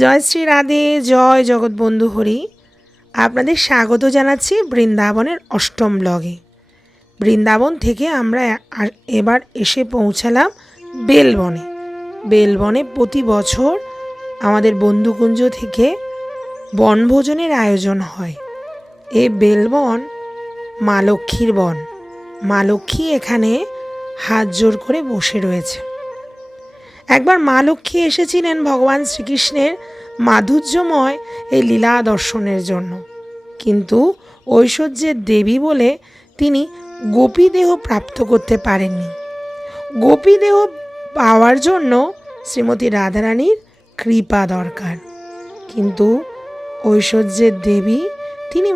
জয় শ্রী রাধে, জয় জগৎবন্ধু হরি। আপনাদের স্বাগত জানাচ্ছি বৃন্দাবনের অষ্টম ব্লগে। বৃন্দাবন থেকে আমরা এবার এসে পৌঁছালাম বেলবনে। বেলবনে প্রতি বছর আমাদের বন্ধুকুঞ্জ থেকে বনভোজনের আয়োজন হয়। এই বেলবন মা লক্ষ্মীর বন। মা লক্ষ্মী এখানে হাত জোর করে বসে রয়েছে। একবার মা লক্ষ্মী এসেছিলেন ভগবান শ্রীকৃষ্ণের মাধুর্যময় এই লীলা দর্শনের জন্য, কিন্তু ঐশ্বর্যের দেবী বলে তিনি গোপীদেহ প্রাপ্ত করতে পারেননি। গোপীদেহ পাওয়ার জন্য শ্রীমতী রাধারানীর কৃপা দরকার, কিন্তু ঐশ্বর্যের দেবী তিনি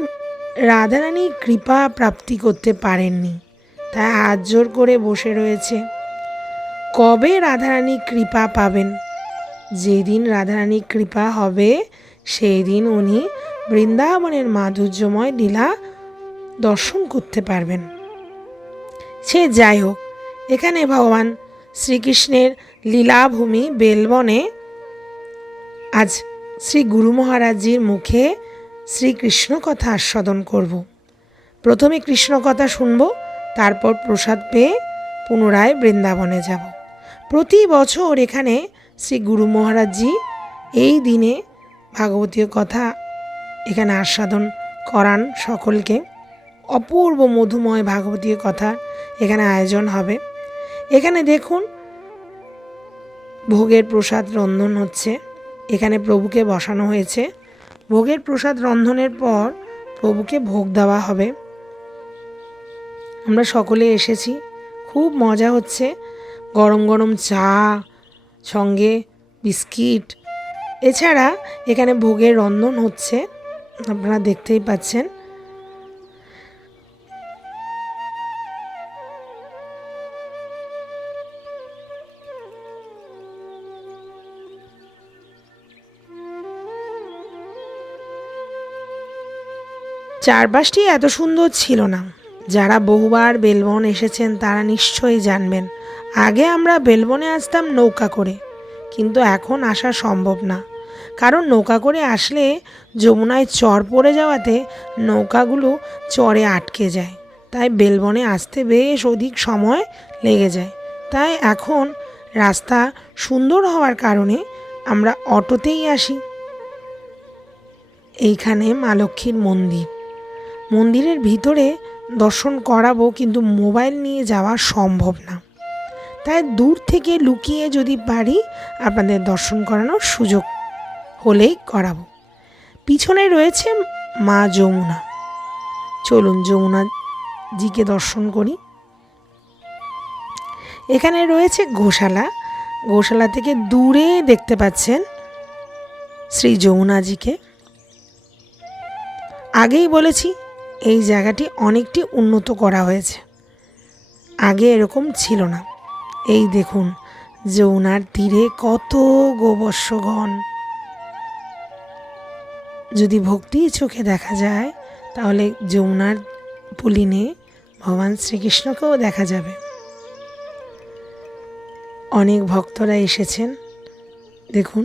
রাধারানীর কৃপা প্রাপ্তি করতে পারেননি, তাই হাত জোর করে বসে রয়েছে। কবে রাধারানী কৃপা পাবেন? যেদিন রাধারানী কৃপা হবে সেই দিন উনি বৃন্দাবনের মাধুর্যময় লীলা দর্শন করতে পারবেন। সে যাই হোক, এখানে ভগবান শ্রীকৃষ্ণের লীলাভূমি বেলবনে আজ শ্রী গুরু মহারাজজির মুখে শ্রীকৃষ্ণ কথা আস্বাদন করব। প্রথমে কৃষ্ণ কথা শুনব, তারপর প্রসাদ পেয়ে পুনরায় বৃন্দাবনে যাব। প্রতি বছর এখানে শ্রী গুরু মহারাজজি এই দিনে ভাগবতীয় কথা এখানে আস্বাদন করান সকলকে। অপূর্ব মধুময় ভাগবতীয় কথা এখানে আয়োজন হবে। এখানে দেখুন ভোগের প্রসাদ রন্ধন হচ্ছে। এখানে প্রভুকে বসানো হয়েছে। ভোগের প্রসাদ রন্ধনের পর প্রভুকে ভোগ দেওয়া হবে। আমরা সকলে এসেছি, খুব মজা হচ্ছে। গরম গরম চা, সঙ্গে বিস্কিট, এছাড়া এখানে ভোগের রন্ধন হচ্ছে, আপনারা দেখতেই পাচ্ছেন। চারপাশটি এত সুন্দর ছিল না। যারা বহুবার বেলবন এসেছেন তারা নিশ্চয়ই জানবেন। আগে আমরা বেলবনে আসতাম নৌকা করে, কিন্তু এখন আসা সম্ভব না, কারণ নৌকা করে আসলে যমুনায় চর পড়ে যাওয়াতে নৌকাগুলো চরে আটকে যায়, তাই বেলবনে আসতে বেশ অধিক সময় লেগে যায়। তাই এখন রাস্তা সুন্দর হওয়ার কারণে আমরা অটোতেই আসি। এইখানে মা লক্ষ্মীর মন্দির। মন্দিরের ভিতরে দর্শন করাবো, কিন্তু মোবাইল নিয়ে যাওয়া সম্ভব না, তাই দূর থেকে লুকিয়ে যদি পারি আপনাদের দর্শন করানোর সুযোগ হলেই করাবো। পিছনে রয়েছে মা যমুনা। চলুন যমুনাজিকে দর্শন করি। এখানে রয়েছে গোশালা। গোশালা থেকে দূরে দেখতে পাচ্ছেন শ্রী যমুনাজিকে। আগেই বলেছি এই জায়গাটি অনেকটি উন্নত করা হয়েছে, আগে এরকম ছিল না। এই দেখুন যমুনার তীরে কত গোবর্ষগণ। যদি ভক্তি চোখে দেখা যায় তাহলে যমুনার পুলিনে ভগবান শ্রীকৃষ্ণকেও দেখা যাবে। অনেক ভক্তরা এসেছেন, দেখুন।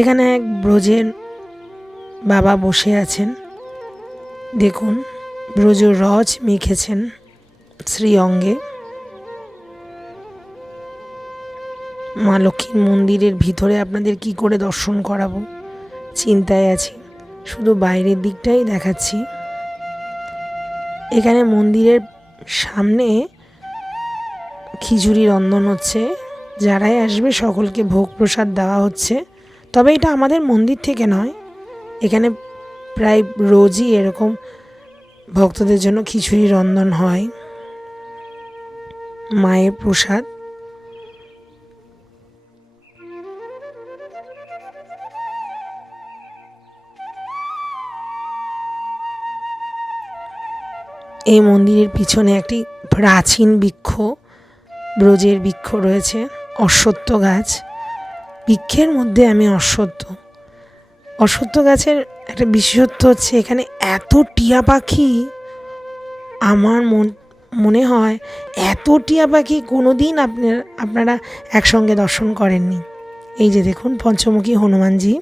এখানে এক ব্রজের বাবা বসে আছেন, দেখুন ব্রজ রজ মেখেছেন শ্রী অঙ্গে। মা লক্ষ্মীর মন্দিরের ভিতরে আপনাদের কি করে দর্শন করাবো চিন্তায় আছি, শুধু বাইরের দিকটাই দেখাচ্ছি। এখানে মন্দিরের সামনে খিচুড়ি রন্ধন হচ্ছে, যারাই আসবে সকলকে ভোগ প্রসাদ দেওয়া হচ্ছে। তবে এটা আমাদের মন্দির থেকে নয়, এখানে প্রায় রোজই এরকম ভক্তদের জন্য খিচুড়ি রন্ধন হয়, মায়ের প্রসাদ। এই মন্দিরের পিছনে একটি প্রাচীন বৃক্ষ, ব্রজের বৃক্ষ রয়েছে, অশ্বত্থ গাছ। বৃক্ষের মধ্যে আমি অশ্বত্থ গাছের একটা বিশেষত্ব হচ্ছে এখানে এত টিয়া পাখি, আমার মনে হয় এত টিয়া পাখি কোনো দিন আপনারা একসঙ্গে দর্শন করেননি। এই যে দেখুন পঞ্চমুখী হনুমানজি,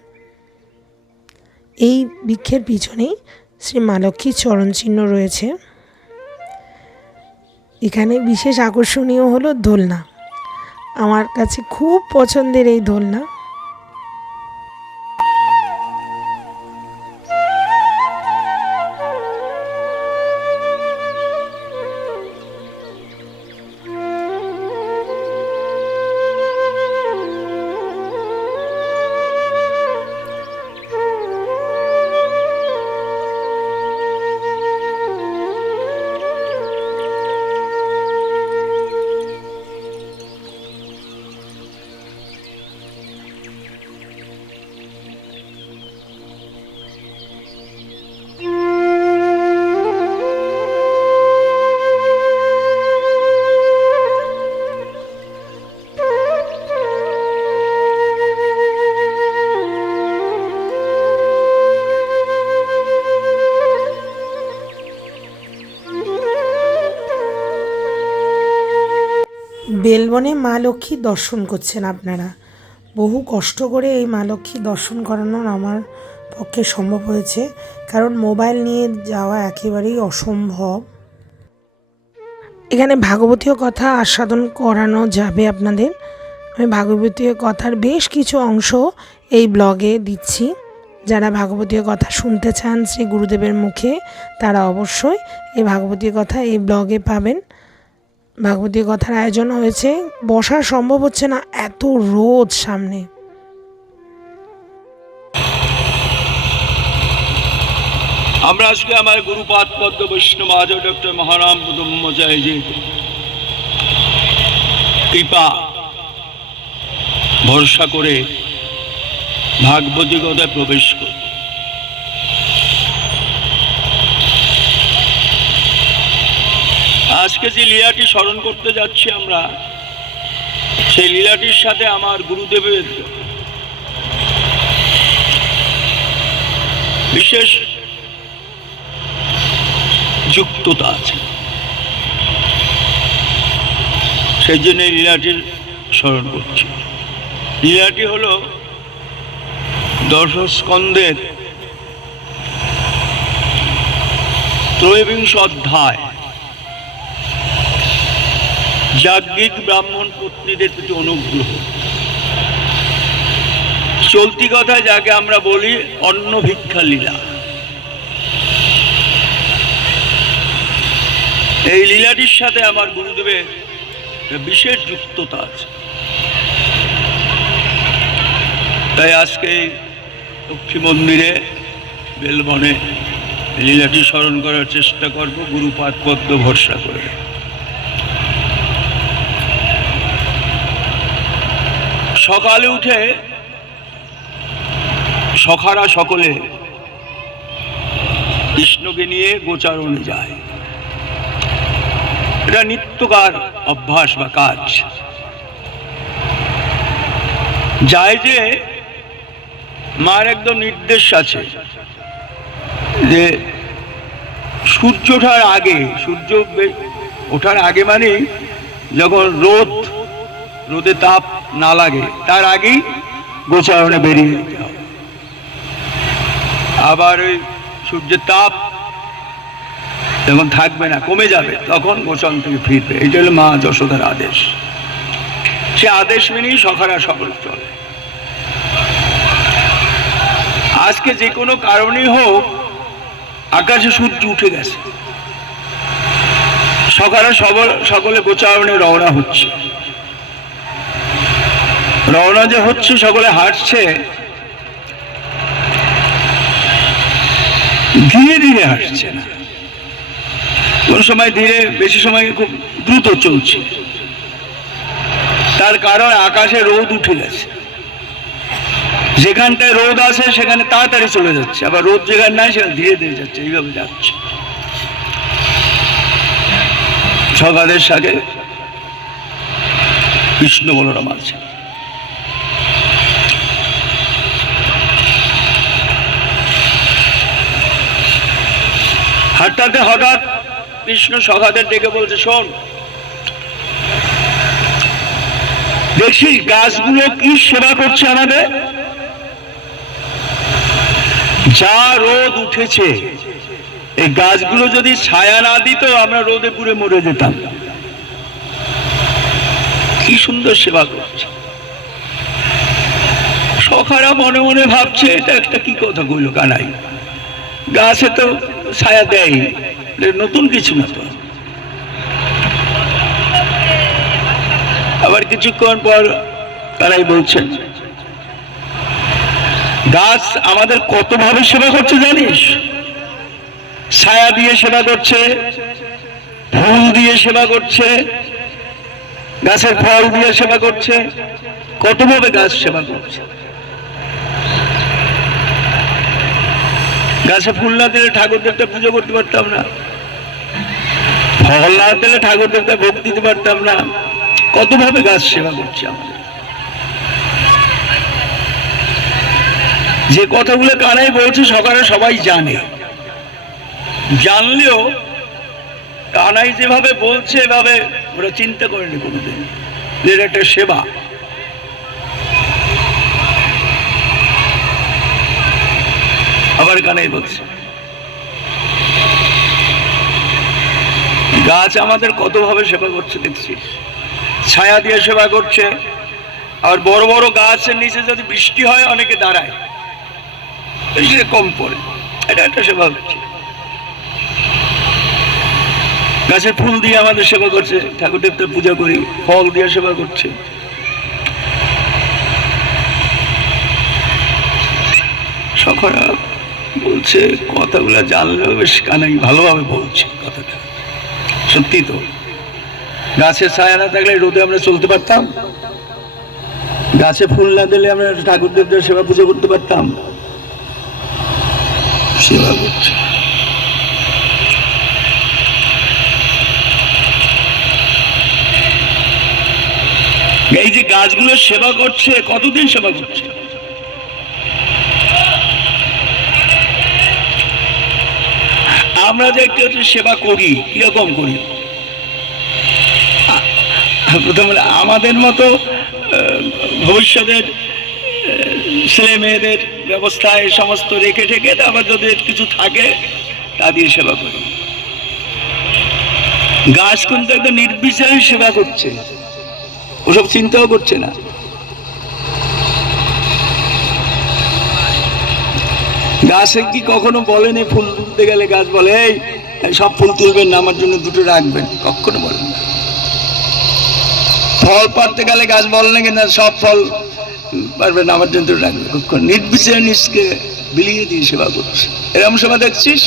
এই বৃক্ষের পিছনেই শ্রী মা লক্ষ্মীর চরণচিহ্ন রয়েছে। এখানে বিশেষ আকর্ষণীয় হলো দোলনা, আমার কাছে খুব পছন্দের এই দোলনা। বেলবনে মা লক্ষ্মী দর্শন করছেন আপনারা, বহু কষ্ট করে এই মা লক্ষ্মী দর্শন করানোর আমার পক্ষে সম্ভব হয়েছে, কারণ মোবাইল নিয়ে যাওয়া একেবারেই অসম্ভব। এখানে ভাগবতীয় কথা আস্বাদন করানো যাবে আপনাদের। আমি ভাগবতীয় কথার বেশ কিছু অংশ এই ব্লগে দিচ্ছি। যারা ভাগবতীয় কথা শুনতে চান শ্রী গুরুদেবের মুখে, তারা অবশ্যই এই ভাগবতীয় কথা এই ব্লগে পাবেন। ভাগবতীয় কথার আয়োজন হয়েছে, বসা সম্ভব হচ্ছে না, এত রোদ সামনে। আমরা আজকে আমার গুরুপাদ পদ্ম বৈষ্ণব আচার্য ডক্টর মহারাম ব্রহ্মচারীজি কৃপা ভরসা করে ভাগবতিকতায় প্রবেশ করি। আজকে যে লীলাটি স্মরণ করতে যাচ্ছি আমরা, সেই লীলাটির সাথে আমার গুরুদেবের বিশেষ যুক্ততা আছে, সেই জন্য লীলাটির স্মরণ করছি। লীলাটি হল দশস্কন্ধের ত্রয়োবিংশ অধ্যায়, যাজ্ঞিক ব্রাহ্মণ পত্নীদের প্রতি অনুগ্রহ। চলতি কথায় যাকে আমরা বলি অন্ন ভিক্ষা লীলা। এই লীলাটির সাথে আমার গুরুদেবের বিশেষ যুক্ততা আছে। তাই আজকে লক্ষ্মী মন্দিরে বেলবনে লীলাটি স্মরণ করার চেষ্টা করব গুরুপাদ পদ্ম ভরসা করে। সকালে উঠে সখারা সকলে কৃষ্ণকে নিয়ে গোচারণে যায়। এটা নিত্যকার অভ্যাস বা কাজ। যায় যে মার একদম নির্দেশ আছে যে সূর্য ওঠার আগে মানে যখন রোদে তাপ না লাগে তার আগেই গোচারণে বেরিয়ে যেতে হবে। আবার ওই সূর্যের তাপ যখন থাকবে না, কমে যাবে, তখন গোচারণ থেকে ফিরবে। এটা হলো মা যশোদার আদেশ। সে আদেশ মেনেই সখারা সকল চলে। আজকে যে কোনো কারণেই হোক আকাশে সূর্য উঠে গেছে, সখারা সকলে গোচারণে রওনা হচ্ছে। রওনা যে হচ্ছে, সকলে হাঁটছে, ধীরে ধীরে আসছে না, কোন সময় ধীরে, বেশি সময় খুব দ্রুত চলছে। তার কারণ আকাশে রোদ উঠে গেছে, যেখানটায় রোদ আছে সেখানে তাড়াতাড়ি চলে যাচ্ছে, আবার রোদ যেখানে নাই সেখানে ধীরে ধীরে যাচ্ছে, এইভাবে যাচ্ছে। সকালের সাথে কৃষ্ণ বলরাম আছে। হাঁটতে হঠাৎ কৃষ্ণ সখাদের ডেকে বলছে, শোন, দেখছিস গাছগুলো কি সেবা করছে আমাদের? যা রোদ উঠেছে, এই গাছগুলো যদি ছায়া না দিত আমরা রোদে পুড়ে মরে যেতাম। কি সুন্দর সেবা করছে। সখারা মনে মনে ভাবছে, এটা একটা কি কথা কইল কানাই, গাছে তো ছায়া দেয়, নতুন কিছু না তো। আবার কিছুক্ষণ পর কানাই বলছেন, গাছ আমাদের কত ভাবে সেবা করছে জানিস? ছায়া দিয়ে সেবা করছে, ফুল দিয়ে সেবা করছে, গাছের ফল দিয়ে সেবা করছে, কত ভাবে গাছ সেবা করছে। গাছে ফুল না দিলে ঠাকুর দেবতা পুজো করতে পারতাম না, ফল না দিলে ঠাকুর দেবতা ভোগ দিতে পারতাম না। কত ভাবে গাছ সেবা করছে আমাদের। যে কথাগুলো কানাই বলছে সকালে সবাই জানে, জানলেও কানাই যেভাবে বলছে এভাবে ওরা চিন্তা করেনি কোনোদিন যে এটা একটা সেবা। আবার কানাই বলছে, গাছ আমাদের কত ভাবে সেবা করছে দেখছিস, ছায়া দিয়ে সেবা করছে। আর বড় বড় গাছের নিচে যদি বৃষ্টি হয় অনেকে দাঁড়ায়, কম পড়ে, এটা একটা সেবা হচ্ছে। গাছের ফুল দিয়ে আমাদের সেবা করছে, ঠাকুর দেবতার পূজা করি, ফল দিয়ে সেবা করছে। সখরা বলছে কথাগুলো জানলেও বেশ কানাই ভালোভাবে বলছে কথাটা। সত্যি তো, গাছের ছায়া না থাকলে রোদে আমরা চলতে পারতাম, গাছে ফুল না দিলে আমরা ঠাকুর দেবতার সেবা পূজা করতে পারতাম। সেবা করছে। এই যে গাছগুলো সেবা করছে, কতদিন সেবা করছে? আমরা যে একটু সেবা করি, কিরকম করি? প্রথমে আমাদের মতো ভবিষ্যতের ছেলে মেয়েদের ব্যবস্থা এই সমস্ত রেখে ঠেকে, তারপর যদি কিছু থাকে তা দিয়ে সেবা করি। গাছ কিন্তু একদম নির্বিচারে সেবা করছে, ওসব চিন্তাও করছে না। গাছে কি কখনো বলেনি ফুল তুলতে গেলে গাছ বলে এই সব ফুল তুলবেন না, আমার জন্য দুটো রাখবেন? কখনো বলেন না। ফল পাড়তে গেলে গাছ বলে না সব ফল পারবেন না, আমার জন্য দুটো রাখবেন? কখনো নির্বিচারে নিজকে বিলিয়ে দিয়ে সেবা করছে। এরকম সেবা দেখছিস?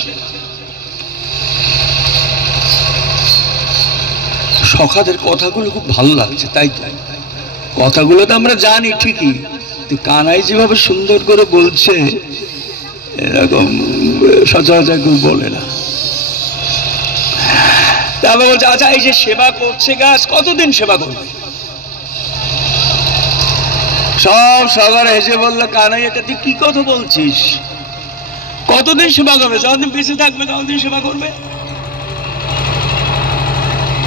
সখাদের কথাগুলো খুব ভালো লাগছে, তাই তো কথাগুলো তো আমরা জানি ঠিকই, কানাই যেভাবে সুন্দর করে বলছে এরকম সচরাচর কেউ বলে না। তারপর বলছে, আচ্ছা এই যে সেবা করছে গাছ, কতদিন সেবা করবে? সব সবার হেসে বললো, কানাই এটা তুই কি কথা বলছিস? কতদিন সেবা করবে? যতদিন বেঁচে থাকবে ততদিন সেবা করবে।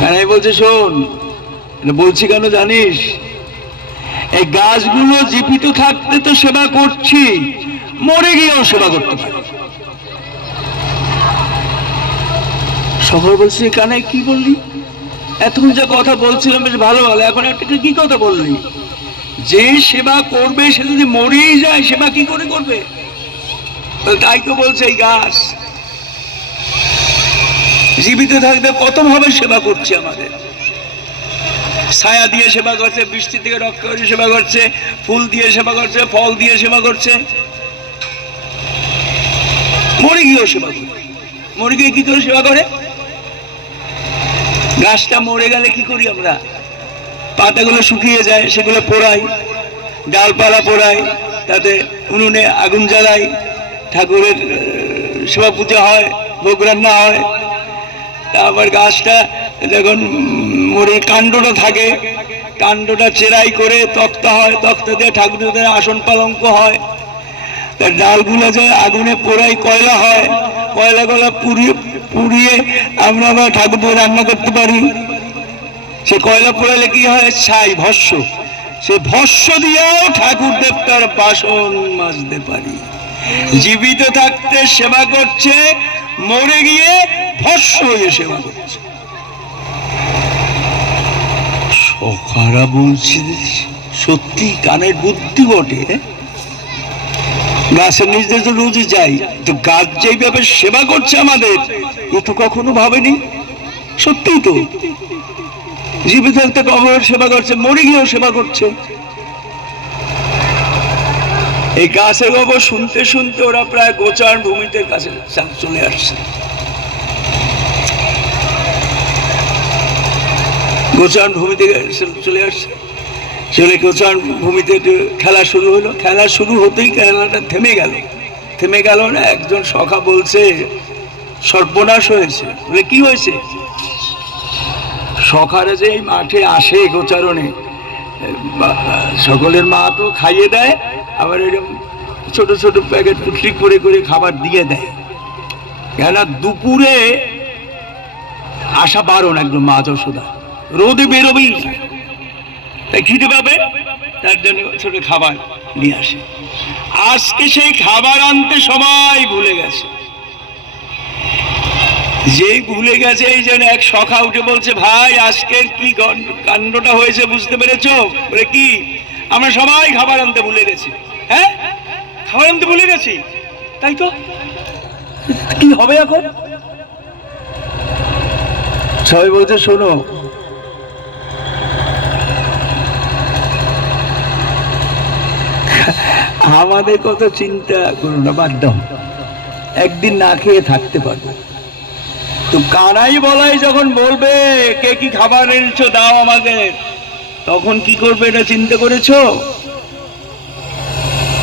কানাই বলছে, শোন, বলছি কেন জানিস? এই গাছগুলো জীবিত থাকতে তো সেবা করছি, মরে গিয়েও সেবা করতে পারে। সকল বলছি, কানাই কি বললি? এতক্ষণ যে কথা বলছিলাম বেশ ভালো ভালো, এখন একটা কি কথা বললি? যে সেবা করবে সে যদি মরেই যায়, সেবা কি করে করবে? তাই তো বলছে এই গাছ জীবিত থাকতে কত ভাবে সেবা করছে আমাদের। ছায়া দিয়ে সেবা করছে, বৃষ্টি থেকে রক্ষা করে সেবা করছে, ফুল দিয়ে সেবা করছে, ফল দিয়ে সেবা করছে। মরে গিয়েও সেবা করে। মরে গিয়ে কি করে সেবা করে? গাছটা মরে গেলে কি করি আমরা? পাতাগুলো শুকিয়ে যায়, সেগুলো পোড়াই, ডালপালা পোড়াই, তাতে উনুনে আগুন জ্বালাই, ঠাকুরের সেবা পূজা হয়, ভোগ রান্না হয়। তারপর গাছটা যখন মরে কাণ্ডটা থাকে, কাণ্ডটা চেরাই করে তক্তা হয়, তক্তা দিয়ে ঠাকুরদের আসন পালঙ্ক হয়। তার ডালগুলো যায় আগুনে পোড়াই, কয়লা হয়, কয়লাগুলো পুড়িয়ে আমরা আবার ঠাকুরদের রান্না করতে পারি। সে কয়লা পোড়ালে কি হয়? ছাই, ভস্য। সে ভস্য দিয়েও ঠাকুর দেবতার বাসন মাজতে পারি। জীবিত থাকতে সেবা করছে, মরে গিয়ে ভস্য হয়ে সেবা করছে। সখারা বলছি সত্যি কানের বুদ্ধি বটে। গাছের নিচ দিয়ে তো রোজ যাই, তো গাছ যেইভাবে সেবা করছে আমাদের, এ তো কখনো ভাবেনি। সত্যি তো, জীবিত থাকতে কবরের সেবা করছে, মরে গিয়েও সেবা করছে। এই গাছের খবর শুনতে শুনতে ওরা প্রায় গোচার ভূমিতে কাছে চলে আসছে। গোচার ভূমিতে চলে আসছে, চলে গোচার ভূমিতে খেলা শুরু হলো। খেলা শুরু হতেই খেলাটা থেমে গেল। থেমে গেল না, একজন সখা বলছে সর্বনাশ হয়েছে। বলে কি হয়েছে? সখারা যে এই মাঠে আসে গোচারণে, সকলের মা তো খাইয়ে দেয়, আবার এরকম ছোট ছোট প্যাকেট পুটলি করে করে খাবার দিয়ে দেয়। কেন দুপুরে আসা বারণ একদম মা যশোদা, রোদে বেরোবেই, তাই খিদে পাবে, তার জন্য ছোট খাবার নিয়ে আসে। আজকে সেই খাবার আনতে সবাই ভুলে গেছে। যেই ভুলে গেছে, এই জন্য এক সখা উঠে বলছে, ভাই আজকের কি কাণ্ডটা হয়েছে বুঝতে পেরেছো? বলে কি? আমরা সবাই খাবার আনতে ভুলে গেছি। হ্যাঁ, খাবার আনতে ভুলে গেছি, তাই তো কি হবে এখন? সবাই বলছে, শোনো, আমাদের কত চিন্তা করো না, বাদ দাও, একদিন না খেয়ে থাকতে পারবো। তো কানাই বলাই যখন বলবে কে কি খাবার এনেছো দাও আমাকে, তখন কি করবে এটা চিন্তা করেছো?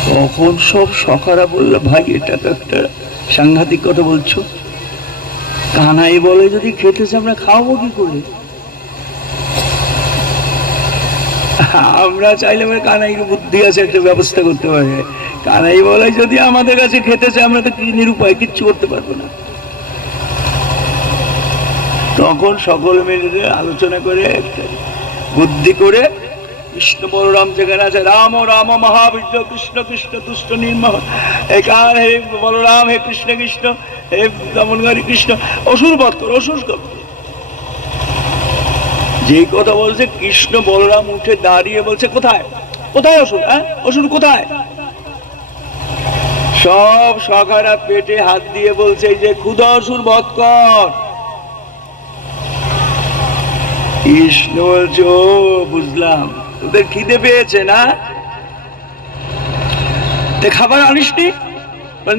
তখন সব সখারা বললো, ভাই এটা তো একটা সাংঘাতিক কথা বলছো। কানাই বলে যদি খেতেছে আমরা খাওয়াবো কি করে? আমরা চাইলে কানাইয়ের বুদ্ধি আছে, একটা ব্যবস্থা করতে পারে। কানাই বলে যদি আমাদের কাছে খেতেছে, আমরা তো কি নিরুপায়, কিচ্ছু করতে পারবো না। তখন সকল মিলে আলোচনা করে বুদ্ধি করে, কৃষ্ণ বলরাম যেখানে আছে, রাম রাম মহাবীর্য, কৃষ্ণ কৃষ্ণ দুষ্ট নির্মহ, একার হে বলরাম, হে কৃষ্ণ কৃষ্ণ, হে দমনকারী কৃষ্ণ, অসুর বধ কর, অসুর কর। যেই কথা বলছে, কৃষ্ণ বলরাম উঠে দাঁড়িয়ে বলছে, কোথায় কোথায় অসুর? হ্যাঁ, অসুর কোথায়? সব সখারা পেটে হাত দিয়ে বলছে, যে ক্ষুধা অসুর বধ কর। কৃষ্ণ বলছে, ও বুঝলাম, তোদের খিদে পেয়েছে না, খাবার আনিসনি?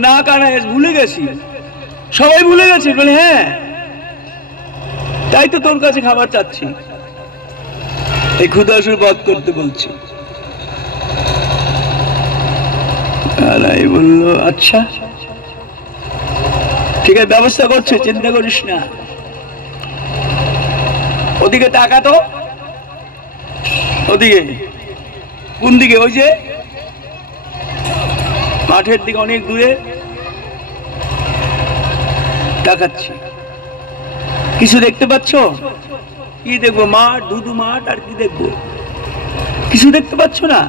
না কানা, ভুলে গেছি। সবাই ভুলে গেছে? বলে হ্যাঁ, তাই তো তোর কাছে খাবার চাচ্ছি, এই ক্ষুধাসুর বধ করতে বলছি। কানাই বলল, আচ্ছা ঠিক আছে, ব্যবস্থা করছে, চিন্তা করিস না। ওদিকে তাকা তো, ওদিকে কোন দিকে? ওই যে মাঠের দিকে অনেক দূরে তাকাচ্ছি, কিছু দেখতে পাচ্ছ? কি দেখবো? মাঠ, ধুধু মাঠ, আর কি দেখবো? কিছু দেখতে পাচ্ছ না?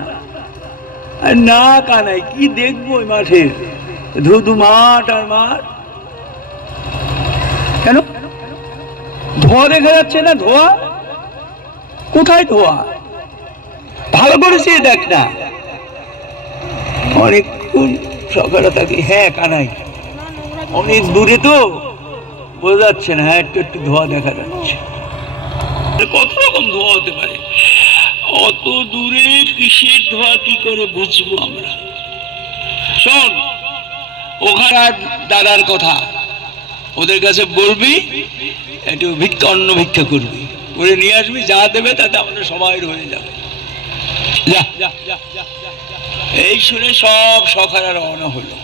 আর না কানাই, কি দেখবো? ওই মাঠে ধুধু মাঠ আর মাঠ। কেন? ধোঁয়া দেখা যাচ্ছে না? ধোঁয়া কোথায়? ধোঁয়া ভালো করেছি, দেখ না। অনেকক্ষণ সকালে থাকি, হ্যাঁ কানাই অনেক দূরে তো বোঝা যাচ্ছে না, হ্যাঁ একটু একটু ধোঁয়া দেখা যাচ্ছে। কত রকম ধোঁয়া হতে পারে, অত দূরে কিসের ধোঁয়া কি করে বুঝবো আমরা? শোন, সখার দাদার কথা, ওদের কাছে বলবি একটু অন্ন ভিক্ষা করবি, করে নিয়ে আসবি, যা দেবে তাতে আমাদের সবাই হয়ে যাবে। এই শুনে সব সখারা রওনা হলো।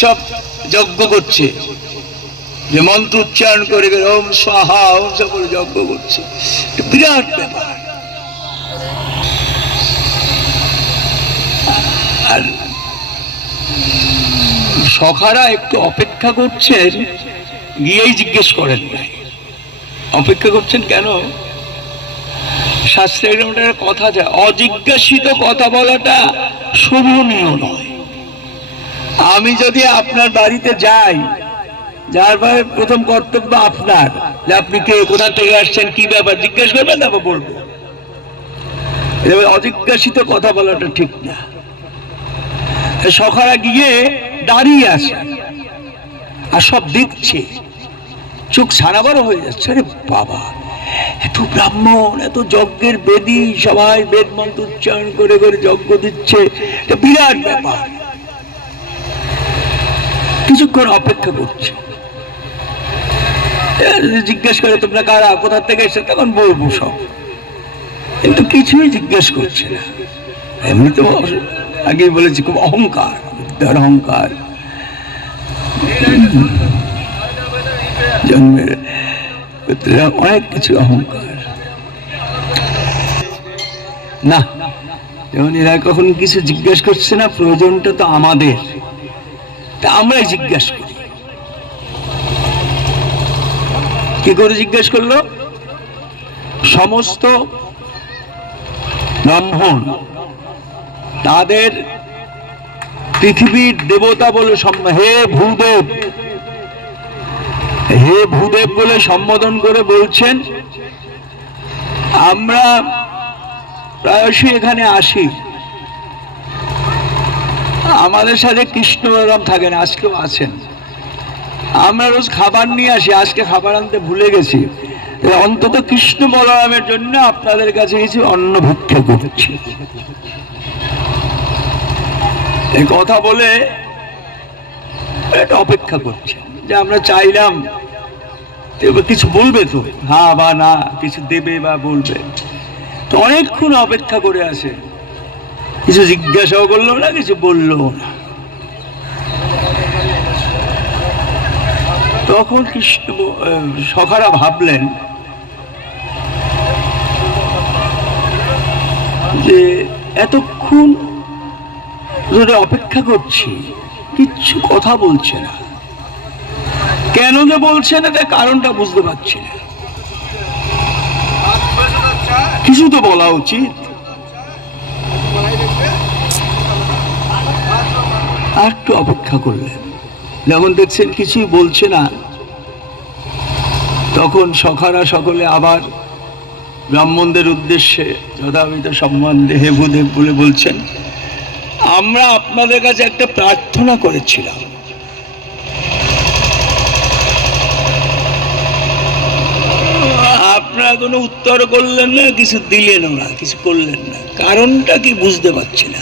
সব যজ্ঞ করছে, যে মন্ত্র উচ্চারণ করে ওম স্বাহা ওম সকল যজ্ঞ করছে, বিরাট ব্যাপার। আর সখারা একটু অপেক্ষা করছেন, গিয়েই জিজ্ঞেস করেন নাই অপেক্ষা করছেন কেন। শাস্ত্রের কথা যায়, অজিজ্ঞাসিত কথা বলাটা শোভনীয় নয়। আমি যদি আপনার বাড়িতে যাই, যার পরে প্রথম কর্তব্য আপনার, যে আপনি কে, কোথা থেকে আসছেন, কি ব্যাপার জিজ্ঞেস করবেন, তারপর বলবো। অজিজ্ঞাসিত কথা বলাটা ঠিক না। সখারা গিয়ে দাঁড়িয়ে আছে আর সব দেখছে, চোখ সারা বড় হয়ে যাচ্ছে। আরে বাবা, এত ব্রাহ্মণ, এত যজ্ঞের বেদী, সবাই বেদ মন্ত্র উচ্চারণ করে করে যজ্ঞ দিচ্ছে, এটা বিরাট ব্যাপার। কিছুক্ষণ অপেক্ষা করছে, জিজ্ঞেস করে তোমরা কারা, কোথা থেকে এসে, তখন বলবো সব। কিন্তু কিছুই জিজ্ঞেস করছে না। এমনি তো আগেই বলেছি খুব অহংকার, বিদ্যার অহংকার, জন্মের অনেক কিছু অহংকার। না, যেমন এরা কখন কিছু জিজ্ঞেস করছে না, প্রয়োজনটা তো আমাদের, তা আমরাই জিজ্ঞেস করি। কি করে জিজ্ঞেস করলো? সমস্ত ব্রাহ্মণ তাদের পৃথিবীর দেবতা বলে, হে ভূদেব, হে ভূদেব বলে সম্বোধন করে বলছেন, আমরা প্রায়শই এখানে আসি, আমাদের সাথে কৃষ্ণ বলরাম থাকেন, আজকেও আছেন, আমরা রোজ খাবার নিয়ে আসি, আজকে খাবার আনতে ভুলে গেছি, অন্তত কৃষ্ণ বলরামের জন্য আপনাদের কাছে কিছু অন্ন ভিক্ষা করছি। এই কথা বলে অপেক্ষা করছে, যে আমরা চাইলাম কিছু বলবে তো, হ্যাঁ বা না, কিছু দেবে বা বলবে। তো অনেকক্ষণ অপেক্ষা করে আছে, কিছু জিজ্ঞাসাও করলো না, কিছু বললো না। তখন কৃষ্ণ সখারা ভাবলেন যে এতক্ষণ ধরে অপেক্ষা করছি, কিচ্ছু কথা বলছে না, কেন যে বলছে না তার কারণটা বুঝতে পারছি না। কিছু তো বলা উচিত। আর একটু অপেক্ষা করলেন, যখন দেখছেন কিছুই বলছে না, তখন সখারা সকলে আবার ব্রাহ্মণদের উদ্দেশ্যে যথাবিধ সম্বন্ধে হে ভূদেব বলে বলছেন, আমরা আপনাদের কাছে একটা প্রার্থনা করেছিলাম, আপনারা কোনো উত্তর করলেন না, কিছু দিলেন না, কিছু করলেন না, কারণটা কি বুঝতে পারছি না।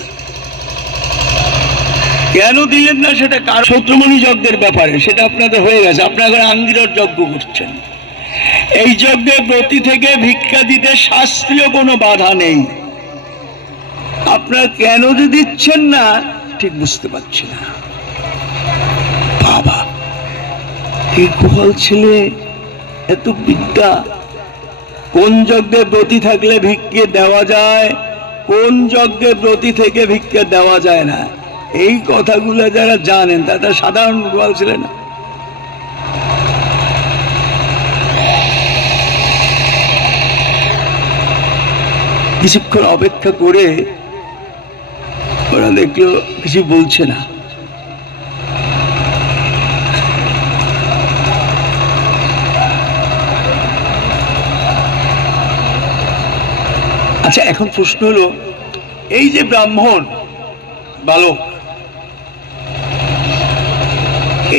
কেন দিলেন না সেটা শত্রুমণি যজ্ঞের ব্যাপারে, সেটা আপনাদের হয়ে গেছে, আপনারা আঙ্গিরর যজ্ঞ করছেন। এই যজ্ঞে ব্রতী থেকে ভিক্ষা দিতে শাস্ত্রীয় কোনো বাধা নেই, আপনারা কেন যে দিচ্ছেন না ঠিক বুঝতে পারছি না। বাবা, এই গোপাল ছেলে এত বিদ্যা, কোন যজ্ঞে ব্রতী থাকলে ভিক্ষে দেওয়া যায়, কোন যজ্ঞে ব্রতী থেকে ভিক্ষে দেওয়া যায় না, এই কথাগুলো যারা জানেন তারা সাধারণ গোপাল ছেলে না। কিছুক্ষণ অপেক্ষা করে ওরা দেখলো কিছু বলছে না। আচ্ছা, এখন প্রশ্ন হলো, এই যে ব্রাহ্মণ বালক,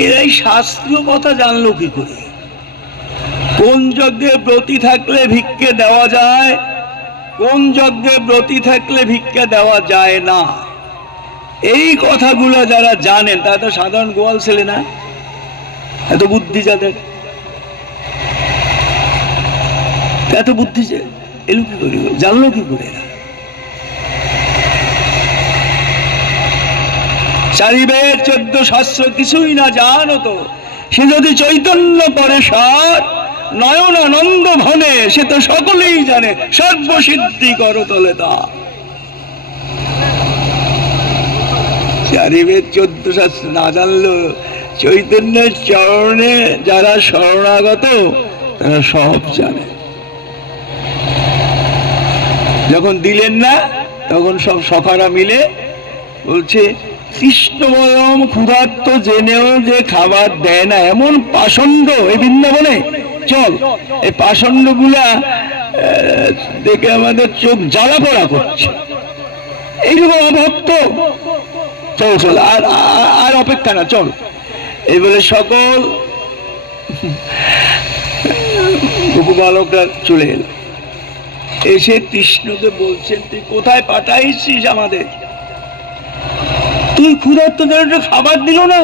এরাই শাস্ত্রীয় কথা জানলো কি করে? কোন যজ্ঞে ব্রতী থাকলে ভিক্ষে দেওয়া যায়, কোন যজ্ঞে ব্রতী থাকলে ভিক্ষা দেওয়া যায় না, এই কথাগুলো যারা জানেন তারা তো সাধারণ গোয়াল ছেলে না, এত বুদ্ধি যাদের, এত বুদ্ধি যে এলো কি করে, জানলো কি করে? চারি বেদ 14 শাস্ত্র কিছুই না জানো তো, সে যদি চৈতন্য পরে সার নয়ন আনন্দ ভনে, সে তো সকলেই জানে সর্বসিদ্ধি করো তলে তা। চারি বেদ 14 শাস্ত্র না জানলো, চৈতন্যের চরণে যারা শরণাগত তারা সব জানে। যখন দিলেন না তখন সব সখারা মিলে বলছে, কৃষ্ণবরম ক্ষুধার্ত জেনেও যে খাবার দেয় না এমন পাষণ্ড এই বৃন্দাবনে, চল এই পাষণ্ড গুলা দেখে আমাদের চোখ জ্বালা পোড়া করছে, এইরকম অভক্ত, চল চল আর আর অপেক্ষা না, চল। এই বলে সকল গোপবালকরা চলে এলো, এসে কৃষ্ণকে বলছেন, তুই কোথায় পাঠাইছিস আমাদের? তুই ক্ষুধার্তদের খাবার দিল না,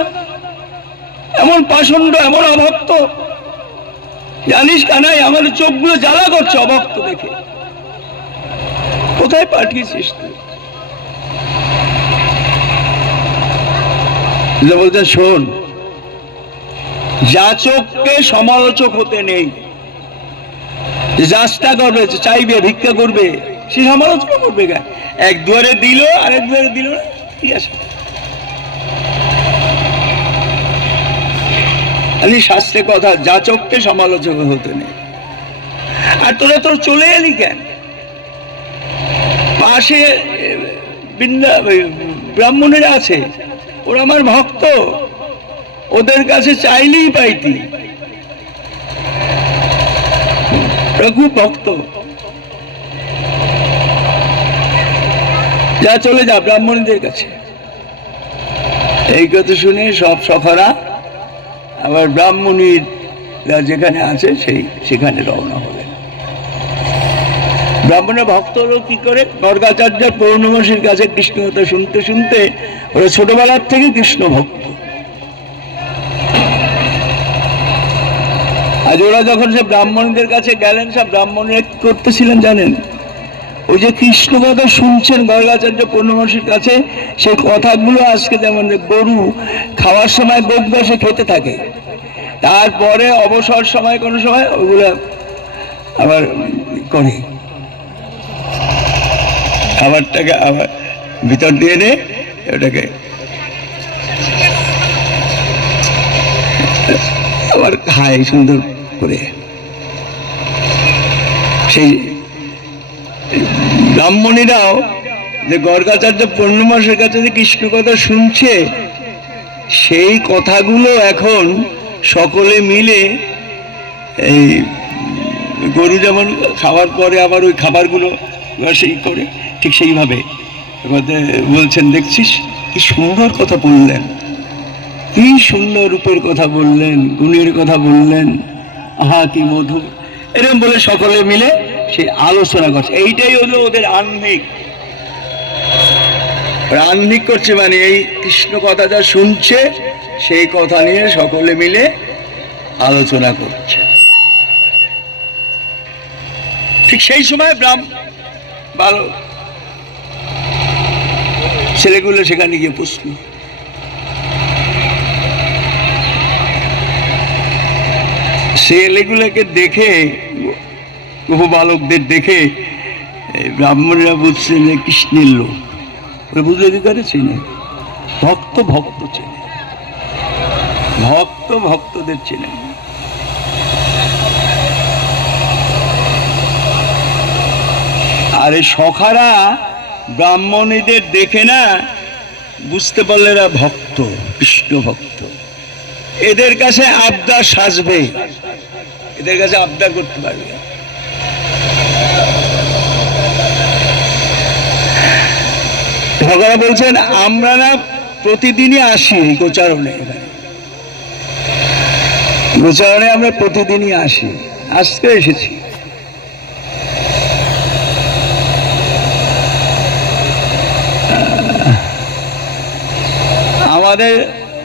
এমন পাষণ্ড, এমন অভক্ত, জানিস কানাই আমাদের চোখগুলো জ্বালা করছে অভক্ত দেখে, কোথায় পাঠিয়েছিস তুই? বলছেন, শোন, যাচককে সমালোচক হতে নেই, যাচটা করবে, চাইবে, ভিক্ষা করবে, সে সমালোচনা করবে, এক দুয়ারে দিল আরেক দুয়ারে দিল না, ঠিক আছে, শাস্ত্রে কথা, যাচককে সমালোচক হতে নেই। আর তোরা তোর চলে এলি কেন? পাশে ব্রাহ্মণেরা আছে, ওরা আমার ভক্ত, ওদের কাছে চাইলেই পাইতি, খুব ভক্ত, যা চলে যা ব্রাহ্মণদের কাছে। এই কথা শুনে সব সখারা আবার ব্রাহ্মণীরা যেখানে আছে সেখানে রওনা হলেন। ব্রাহ্মণের ভক্তরা কি করে, গর্গাচার্যের পৌর্ণমাসীর কাছে কৃষ্ণ কথা শুনতে শুনতে ওরা ছোটবেলার থেকে কৃষ্ণ ভক্ত। আজ ওরা যখন সে ব্রাহ্মণদের কাছে গেলেন, সব ব্রাহ্মণরা কি করতেছিলেন জানেন? ওই যে কৃষ্ণ কথা শুনছেন গর্গাচার্য পূর্ণমাসীর কাছে, সেই কথাগুলো আজকে যেমন গরু খাওয়ার সময় গোপ বসে খেতে থাকে, তারপরে অবসর সময় কোনো সময় ওগুলো আবার করে, খাবারটাকে আবার ভিতর দিয়ে নে, ওটাকে আবার খায় সুন্দর করে। সেই ব্রাহ্মণীরাও যে গর্গাচার্য পূর্ণমাসের কাছে যে কৃষ্ণ কথা শুনছে, সেই কথাগুলো এখন সকলে মিলে এই গরু যেমন খাওয়ার পরে আবার ওই খাবারগুলো সেই করে, ঠিক সেইভাবে বলছেন, দেখছিস কি সুন্দর কথা বললেন, কি সুন্দর রূপের কথা বললেন, গুণের কথা বললেন, আহা কি মধুর, এরকম বলে সকলে মিলে সেই আলোচনা করছে। এইটাই হলো ওদের আহ্নিক করছে, মানে এই কৃষ্ণ কথা যা শুনছে সেই কথা নিয়ে সকলে মিলে আলোচনা করছে। ঠিক সেই সময় ভালো ছেলেগুলো সেখানে গিয়ে বসল। ছেলেগুলোকে দেখে, বালকদের দেখে ব্রাহ্মণরা বুঝছে যে কৃষ্ণের লোক, ওরা বুঝলে কি করে চেনে, ভক্ত চেনে, ভক্তদের চেনে। আর এই সখারা ব্রাহ্মণীদের দেখে না বুঝতে পারলে এরা ভক্ত, কৃষ্ণ ভক্ত, এদের কাছে আবদার সাজবে, এদের কাছে আবদার করতে পারবে। ভগবান বলছেন, আমরা না প্রতিদিনই আসি এই গোচারণে, আমরা প্রতিদিনই আসি, আজকে এসেছি। আমাদের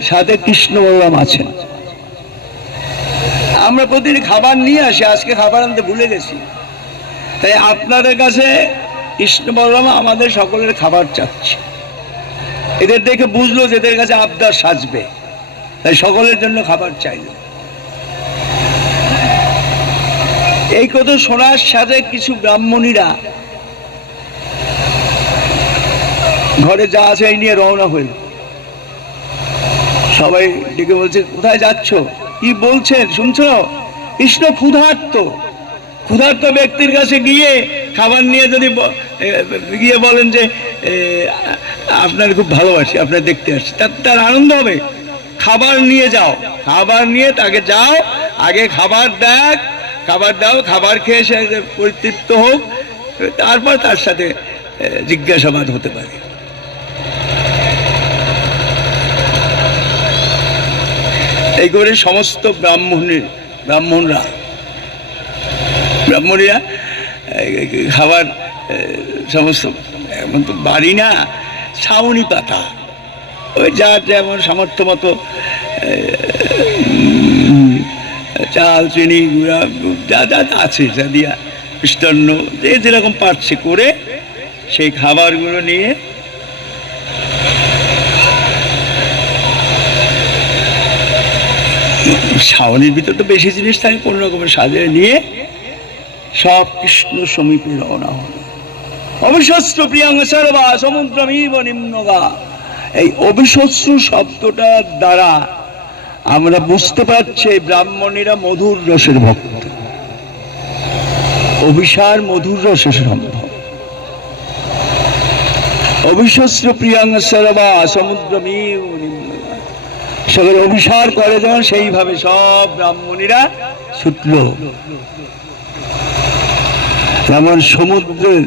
সাথে কৃষ্ণ বলরাম আছেন। আমরা প্রতিদিন খাবার নিয়ে আসি, আজকে খাবার আনতে ভুলে গেছি। তাই আপনাদের কাছে কৃষ্ণ বলরাম আমাদের সকলের খাবার চাচ্ছে। এদের দেখে বুঝলো যে এদের কাছে আবদার সাজবে, তাই সকলের জন্য খাবার চাইল। এই কথা শোনার সাথে কিছু ব্রাহ্মণীরা ঘরে যা আছে এই নিয়ে রওনা হইল। সবাই ডেকে বলছে, কোথায় যাচ্ছ, কি বলছেন শুনছো? কৃষ্ণ ক্ষুধার্ত, ক্ষুধার্ত ব্যক্তির কাছে গিয়ে খাবার নিয়ে যদি গিয়ে বলেন যে আপনার খুব ভালোবাসি, আপনার দেখতে আসছি, তার আনন্দ হবে। খাবার নিয়ে যাও, খাবার নিয়ে তাকে যাও, আগে খাবার দেখ, খাবার দাও, খাবার খেয়ে সে পরিতৃপ্ত হোক, তারপর তার সাথে জিজ্ঞাসাবাদ হতে পারে। এই করে সমস্ত ব্রাহ্মণরা খাবার সমস্ত, এমন তো বাড়ি না, ছাউনি পাতা, ওই যার যেমন সামর্থ্য মতো চাল, চিনি, গুঁড়া, যা যা আছে যা দিয়া, মিষ্টান্ন, যে যেরকম পারছে করে সেই খাবারগুলো নিয়ে ছাউনির ভিতর তো বেশি জিনিস থাকে, কোন রকমের সাজিয়ে নিয়ে সব কৃষ্ণ সমীপে রওনা হল। অবিশ্বস্ত প্রিয়াঙ্গ সর্বা সমুদ্রমিব নিম্নগা। এই অবিশ্বস্ত শব্দটার দ্বারা আমরা বুঝতে পারছি ব্রাহ্মণীরা মধুর রসের ভক্ত, অভিসার মধুর রসের সম্ভব। অবিশ্বস্ত প্রিয়াঙ্গ সর্বা সমুদ্রমিব নিম্নগা, সবের অভিসার করে যেমন সেইভাবে সব ব্রাহ্মণীরা ছুটল। যেমন সমুদ্রের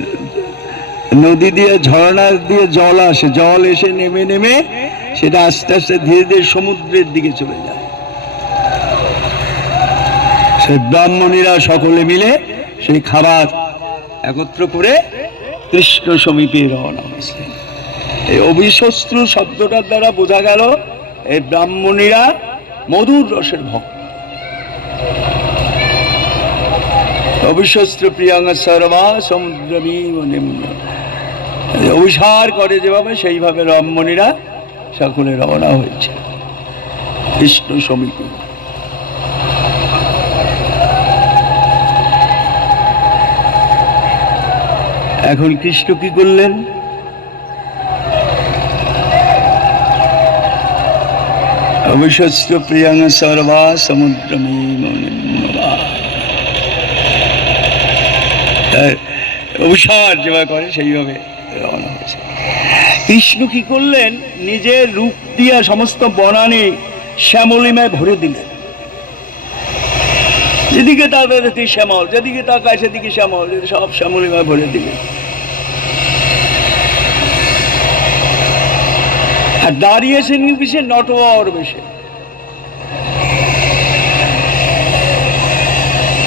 নদী দিয়ে, ঝর্ণা দিয়ে জল আসে, জল এসে নেমে নেমে সেটা আস্তে আস্তে ধীরে ধীরে সমুদ্রের দিকে চলে যায়। সেই ব্রাহ্মণীরা সকলে মিলে সেই খাবার একত্র করে কৃষ্ণ সমীপে রওনা হয়েছে। এই অবিশ্বস্ত শব্দটার দ্বারা বোঝা গেল এই ব্রাহ্মণীরা মধুর রসের ভক্ত। অবিশ্বস্ত প্রিয়াঙ্গ সর্বা সমুদ্রমিব নিম্ন, অভিসার করে যেভাবে সেইভাবে ব্রাহ্মণীরা সকলে রওনা হয়েছে কৃষ্ণ সমীপে। এখন কৃষ্ণ কি করলেন? অবিশ্বস্ত প্রিয়াঙ্গ সর্বা সমুদ্রমিব নিম্নগা, অভিসার যেভাবে করে সেইভাবে রওনা হয়েছে। কৃষ্ণ কি করলেন? নিজের রূপ দিয়া সমস্ত বনানী শ্যামলিমায় ভরে দিলেন। যেদিকে তাকায় সেদিকে শ্যামল, যেদিকে তাকায় সেদিকে শ্যামল, সব শ্যামলিমায় ভরে দিলেন। আর দাঁড়িয়েছেন কিসে? নটবর বেশে।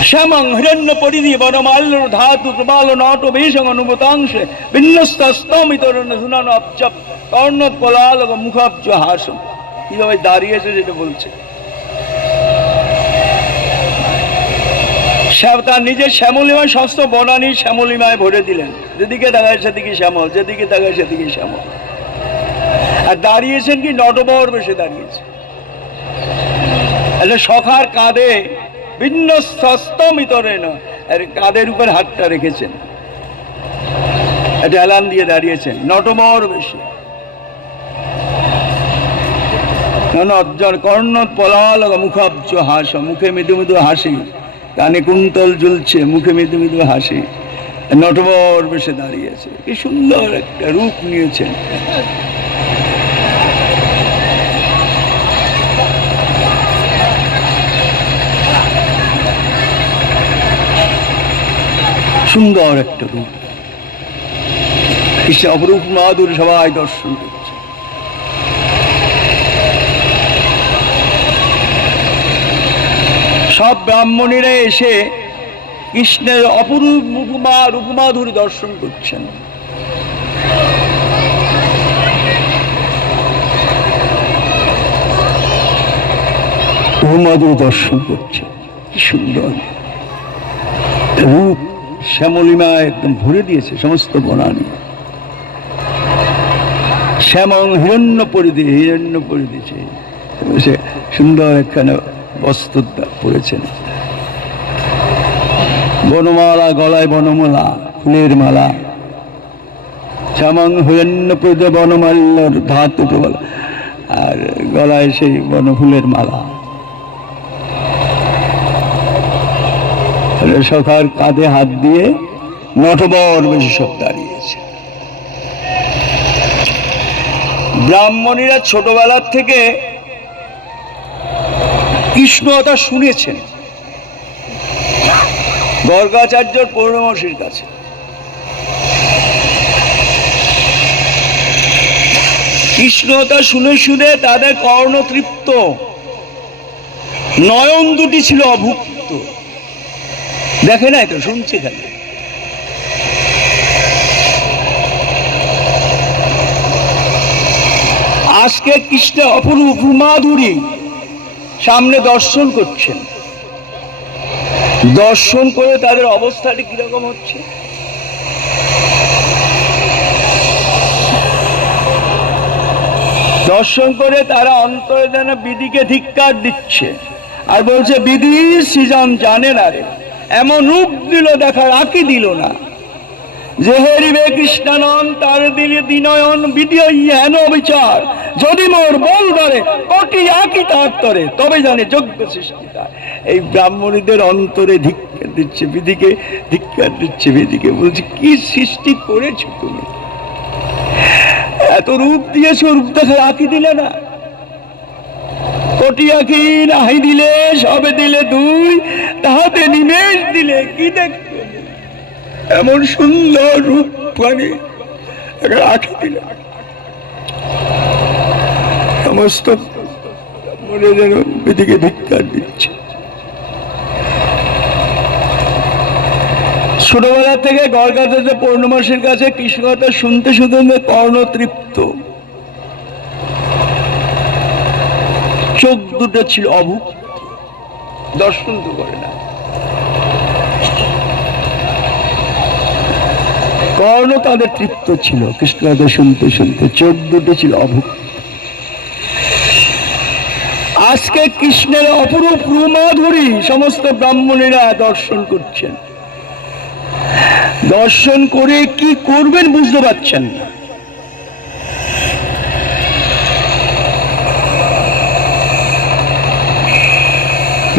শ্যামং হিরণ্য পরিধি বনমাল্য ধাতু প্রবাল নট বেশং অনুভূতাংশে বিন্যস্তস্তমিতরণ সুনান অপচপ কর্ণত পলালক মুখাব্জ হাসম। কিভাবে দাঁড়িয়েছে যেটা বলছে, তার নিজের শ্যামলিমায় সমস্ত বনানী শ্যামলিমায় ভরে দিলেন। যেদিকে তাকায় সেদিকে শ্যামল, যেদিকে তাকায় সেদিকে শ্যামল। আর দাঁড়িয়েছেন কি? নটবর বেশে দাঁড়িয়েছে। সখার কাঁধে বিন্যস্তস্তমিতরেণ, কাঁধের উপর হাতটা রেখেছেন, একটা এলান দিয়ে দাঁড়িয়েছেন নটবর বেশে। কর্ণত পলালক মুখাব্জ হাস, মুখে মৃদু মৃদু হাসি, কানে কুন্তল জ্বলছে, মুখে মৃদু মৃদু হাসি, নটবর বেশে দাঁড়িয়েছে। কি সুন্দর একটা রূপ নিয়েছেন। সুন্দর একটা রূপ, সে অপরূপ মাধুর সবাই দর্শন করছে। সব ব্রাহ্মণীরা এসে কৃষ্ণের অপরূপ রূপমাধুরী দর্শন করছেন। বহুমাধুরী দর্শন করছে। কি সুন্দর রূপ, শ্যামলিমা একদম ভরে দিয়েছে সমস্ত বনানী। শ্যামং হিরণ্য পরিদিছে, সে সুন্দর একখানে বস্ত্র পরেছেন। বনমালা, গলায় বনমালা, ফুলের মালা। শ্যামং হিরণ্য পরিদে বনমাল্যর ধাতু প্রবল, আর গলায় সেই বনফুলের মালা। সখার কাঁধে হাত দিয়ে নটবর বেশি সব দাঁড়িয়েছে। ব্রাহ্মণীরা ছোটবেলার থেকে কৃষ্ণ কথা শুনেছেন গর্গাচার্যর পৌর্ণমশীর কাছে। কৃষ্ণতা শুনে শুনে তাদের কর্ণতৃপ্ত, নয়ন দুটি ছিল অভুক্ত। দেখে নাই তো, শুনছে খালি। আজকে কৃষ্ণের অপরূপ মাধুরী সামনে দর্শন করছেন। দর্শন করে তাদের অবস্থাটি কিরকম হচ্ছে। দর্শন করে তারা অন্তরে যেন বিধিকে ধিক্কার দিচ্ছে আর বলছে, বিধি সৃজন জানে না রে, এমন রূপ দিল দেখার আঁকি দিল না। যে হেরিবে কৃষ্ণানন তার দিলে দিনয়ন, বিধি হেন বিচার যদি মোর বল ধরে, কোটি আঁকি তার তরে, তবে জানে যোগ্য সৃষ্টি তার। এই ব্রাহ্মণীদের অন্তরে ধিক্কার দিচ্ছে, বিধিকে ধিক্কার দিচ্ছে। বিধিকে বলছে, কি সৃষ্টি করেছো তুমি, এত রূপ দিয়েছো, রূপ দেখার আঁকি দিলে না। কোটি আঁকি নাহি দিলে, সবে দিলে দুই, তাহাতে নিমেষ দিলে কি দেখবে, এমন সুন্দর রূপ মানে আঁকি দিলে। সমস্ত মনে যেন বিধিকে ধিক্কার দিচ্ছে। ছোটবেলা থেকে গর্গাচার্য পৌর্ণমাসীর কাছে কৃষ্ণকথা শুনতে শুনতে কর্ণতৃপ্ত, চোখ দুটো ছিল অভুক্ত, দর্শন তো করে না। কর্ণ তাদের তৃপ্ত ছিল কৃষ্ণকথা শুনতে শুনতে, চোখ দুটো ছিল অভুক্ত। আজকে কৃষ্ণের অপরূপ রূপমাধুরী সমস্ত ব্রাহ্মণেরা দর্শন করছেন। দর্শন করে কি করবেন বুঝতে পারছেন না।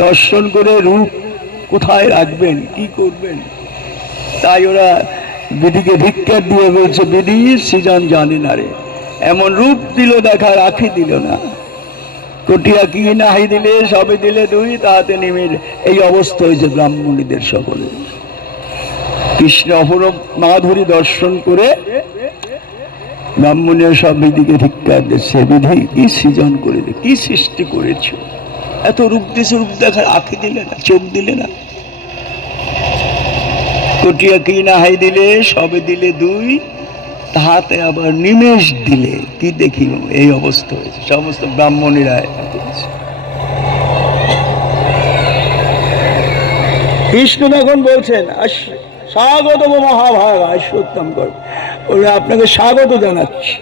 দর্শন করে রূপ কোথায় রাখবেন, কি করবেন, তাই ওরা বিধিকে ধিক্কার দিয়ে বলছে, বিধি সৃজন জানে না রে, এমন রূপ দিল দেখার আঁকি দিল না। কোটিয়া কি নাহি দিলে, সবে দিলে দুই, তাহাতে নিমির। এই অবস্থা হয়েছে ব্রাহ্মণীদের সকলে। কৃষ্ণ অপরূপ মাধুরী দর্শন করে ব্রাহ্মণের সব বিধিকে ধিক্কার দিচ্ছে। বিধি কি সৃজন করে, কি সৃষ্টি করেছ, এত রূপ দিয়েছে, রূপ দেখার আঁকি দিলে না, চোখ দিলে না। কোটিয়া কি নাহি দিলে, সবে দিলে দুই, তাহাতে আবার নিমেষ দিলে কি দেখিব। এই অবস্থা হয়েছে সমস্ত ব্রাহ্মণেরা। কৃষ্ণ তখন বলছেন, স্বাগত মহাভাগ আশ্বত্তম কর, ওরা আপনাকে স্বাগত জানাচ্ছি।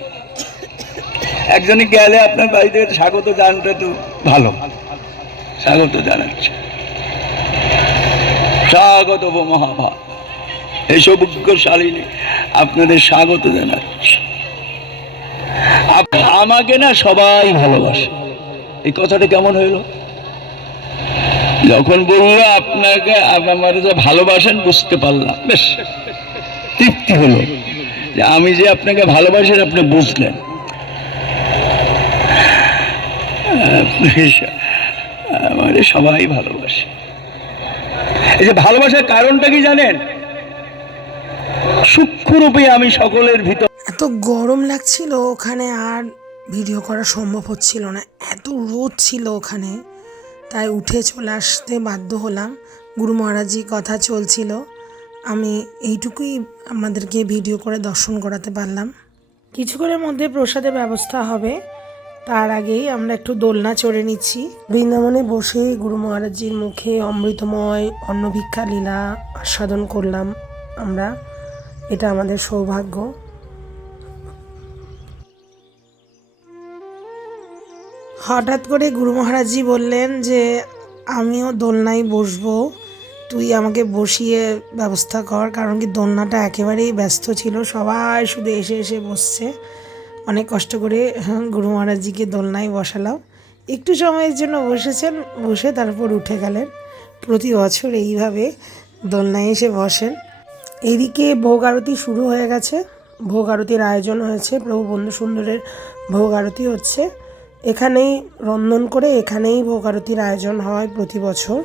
একজনে গেলে আপনার বাড়িতে স্বাগত জানাটা তো ভালো, স্বাগত জানাচ্ছি। স্বাগত মহাভাগ, এই সৌভাগ্যশালিনী আপনাদের স্বাগত জানাচ্ছি। আমাকে না সবাই ভালোবাসে, এই কথাটা কেমন হইল? যখন বললো আপনাকে আমার যে ভালোবাসেন বুঝতে পারলাম, বেশ তৃপ্তি হলো যে আমি যে আপনাকে ভালোবাসেন আপনি বুঝলেন। আমার সবাই ভালোবাসে। এই যে ভালোবাসার কারণটা কি জানেন? সূক্ষ্মরূপে আমি সকলের ভিতর। এত গরম লাগছিল ওখানে, আর ভিডিও করা সম্ভব হচ্ছিল না, এত রোদ ছিল ওখানে, তাই উঠে চলে আসতে বাধ্য হলাম। গুরু মহারাজজি কথা চলছিল, আমি এইটুকুই আমাদেরকে ভিডিও করে দর্শন করাতে পারলাম। কিছুক্ষণের মধ্যে প্রসাদের ব্যবস্থা হবে, তার আগেই আমরা একটু দোলনা চড়ে নিচ্ছি। বৃন্দাবনে বসে গুরু মহারাজজির মুখে অমৃতময় অন্নভিক্ষা লীলা আস্বাদন করলাম আমরা। এটা আমাদের সৌভাগ্য। হঠাৎ করে গুরু মহারাজজি বললেন যে আমিও দোলনায় বসবো, তুই আমাকে বসিয়ে ব্যবস্থা কর। কারণ কি দোলনাটা একেবারেই ব্যস্ত ছিল, সবাই শুধু এসে এসে বসছে। অনেক কষ্ট করে গুরু মহারাজজিকে দোলনায় বসালাম। একটু সময়ের জন্য বসেছেন, বসে তারপর উঠে গেলেন। প্রতি বছর এইভাবে দোলনায় এসে বসেন। এদিকে ভোগ আরতি শুরু হয়ে গেছে, ভোগ আরতির আয়োজন হয়েছে, প্রভু বন্ধু সুন্দরের ভোগ আরতি হচ্ছে। এখানেই রন্ধন করে এখানেই ভোগ আরতির আয়োজন হয় প্রতি বছর।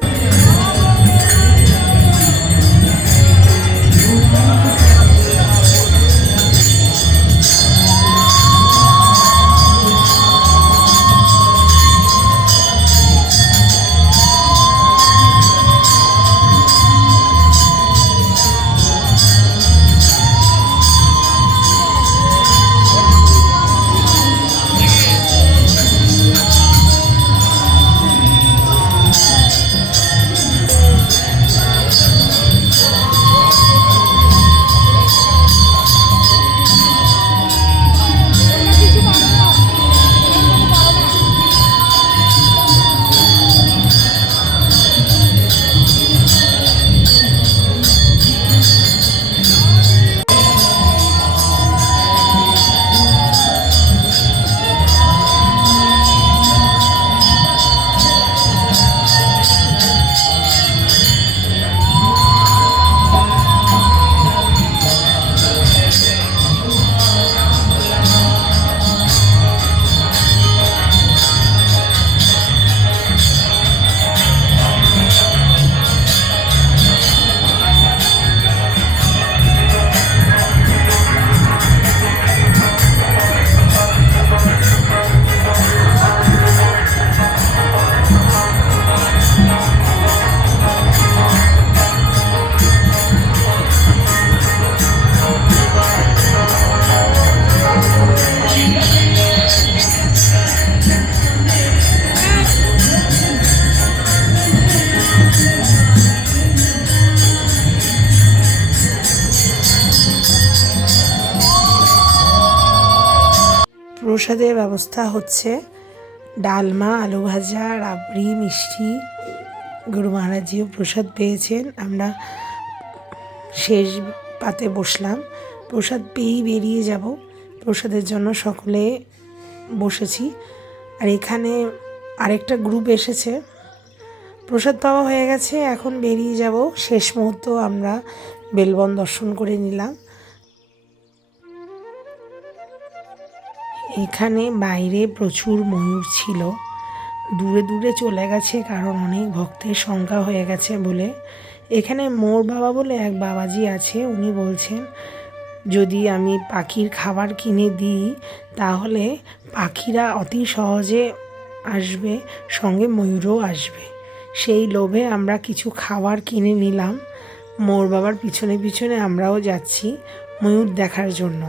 প্রসাদের ব্যবস্থা হচ্ছে, ডালমা, আলু ভাজা, রাবড়ি, মিষ্টি। গুরু মহারাজজিও প্রসাদ পেয়েছেন। আমরা শেষ পাতে বসলাম, প্রসাদ পেয়েই বেরিয়ে যাব। প্রসাদের জন্য সকলে বসেছি। আর এখানে আরেকটা গ্রুপ এসেছে, প্রসাদ পাওয়া হয়ে গেছে, এখন বেরিয়ে যাব। শেষ মুহূর্ত আমরা বেলবন দর্শন করে নিলাম। এখানে বাইরে প্রচুর ময়ূর ছিল, দূরে দূরে চলে গেছে কারণ অনেক ভক্তের সংখ্যা হয়ে গেছে বলে। এখানে মোর বাবা বলে এক বাবাজি আছে, উনি বলছেন যদি আমি পাখির খাবার কিনে দিই তাহলে পাখিরা অতি সহজে আসবে, সঙ্গে ময়ূরও আসবে। সেই লোভে আমরা কিছু খাবার কিনে নিলাম। মোর বাবার পিছনে পিছনে আমরাও যাচ্ছি ময়ূর দেখার জন্য।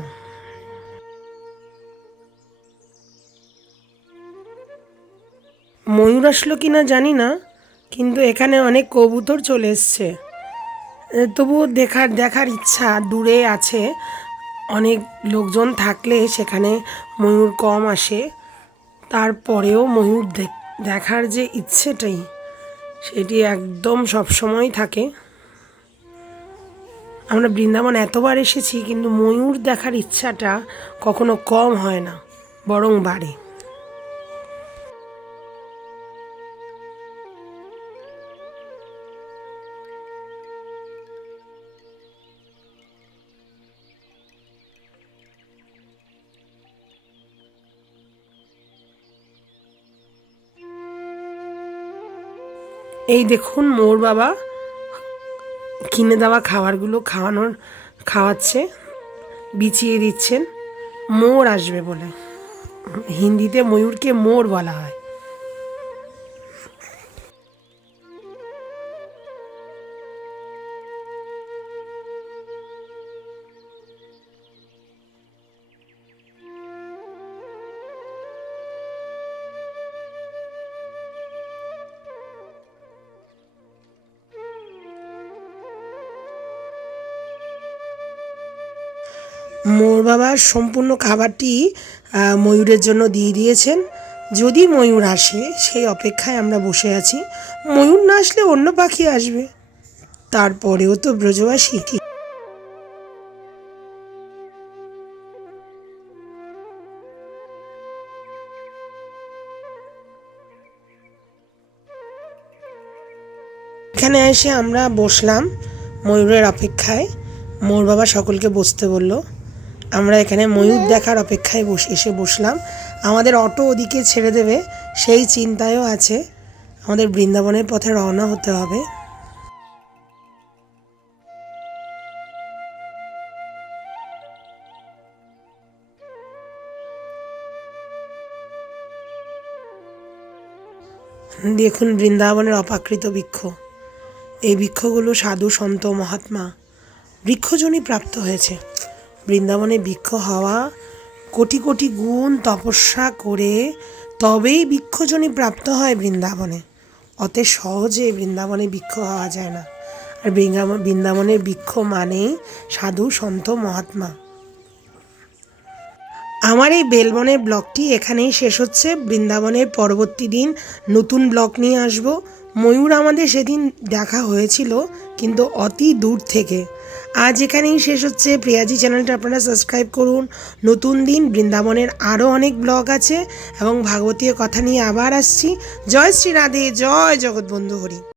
ময়ূর আসলো কি না জানি না, কিন্তু এখানে অনেক কবুতর চলে এসছে। তবুও দেখার ইচ্ছা, দূরে আছে। অনেক লোকজন থাকলে সেখানে ময়ূর কম আসে, তারপরেও ময়ূর দেখার যে ইচ্ছেটাই সেটি একদম সবসময় থাকে। আমরা বৃন্দাবন এতবার এসেছি কিন্তু ময়ূর দেখার ইচ্ছাটা কখনো কম হয় না, বরং বাড়ে। এই দেখুন মোর বাবা কিনে দেওয়া খাবারগুলো খাওয়াচ্ছে, বিছিয়ে দিচ্ছেন। মোর আসবে বলে, হিন্দিতে ময়ূরকে মোর বলা হয়। মোর বাবা সম্পূর্ণ খাবারটি ময়ূরের জন্য দিয়ে দিয়েছেন। যদি ময়ূর আসে সেই অপেক্ষায় আমরা বসে আছি। ময়ূর না আসলে অন্য পাখি আসবে, তারপরেও তো ব্রজবাসী। এখানে এসে আমরা বসলাম ময়ূরের অপেক্ষায়। মোর বাবা সকলকে বসতে বলল। আমরা এখানে ময়ূর দেখার অপেক্ষায় এসে বসলাম। আমাদের অটো ওদিকে ছেড়ে দেবে সেই চিন্তায়ও আছে। আমাদের বৃন্দাবনের পথে রওনা হতে হবে। দেখুন বৃন্দাবনের অপাকৃত বৃক্ষ। এই বৃক্ষগুলো সাধু সন্ত মহাত্মা বৃক্ষজনই প্রাপ্ত হয়েছে। বৃন্দাবনে বৃক্ষ হওয়া কোটি কোটি গুণ তপস্যা করে তবেই বৃক্ষজনই প্রাপ্ত হয় বৃন্দাবনে। অত সহজে বৃন্দাবনে বৃক্ষ হওয়া যায় না। আর বৃন্দাবনের বৃক্ষ মানে সাধু সন্ত মহাত্মা। আমার এই বেলবনের ব্লগটি এখানেই শেষ হচ্ছে। বৃন্দাবনের পরবর্তী দিন নতুন ব্লগ নিয়ে আসব। ময়ূর আমাদের সেদিন দেখা হয়েছিল, কিন্তু অতি দূর থেকে। আজ এখানেই শেষ হচ্ছে। প্রিয়াজি চ্যানেলটা আপনারা সাবস্ক্রাইব করুন। নতুন দিন বৃন্দাবনের আরও অনেক ব্লগ আছে এবং ভাগবতীয় কথা নিয়ে আবার আসছি। জয় শ্রী রাধে, জয় জগৎবন্ধু হরি।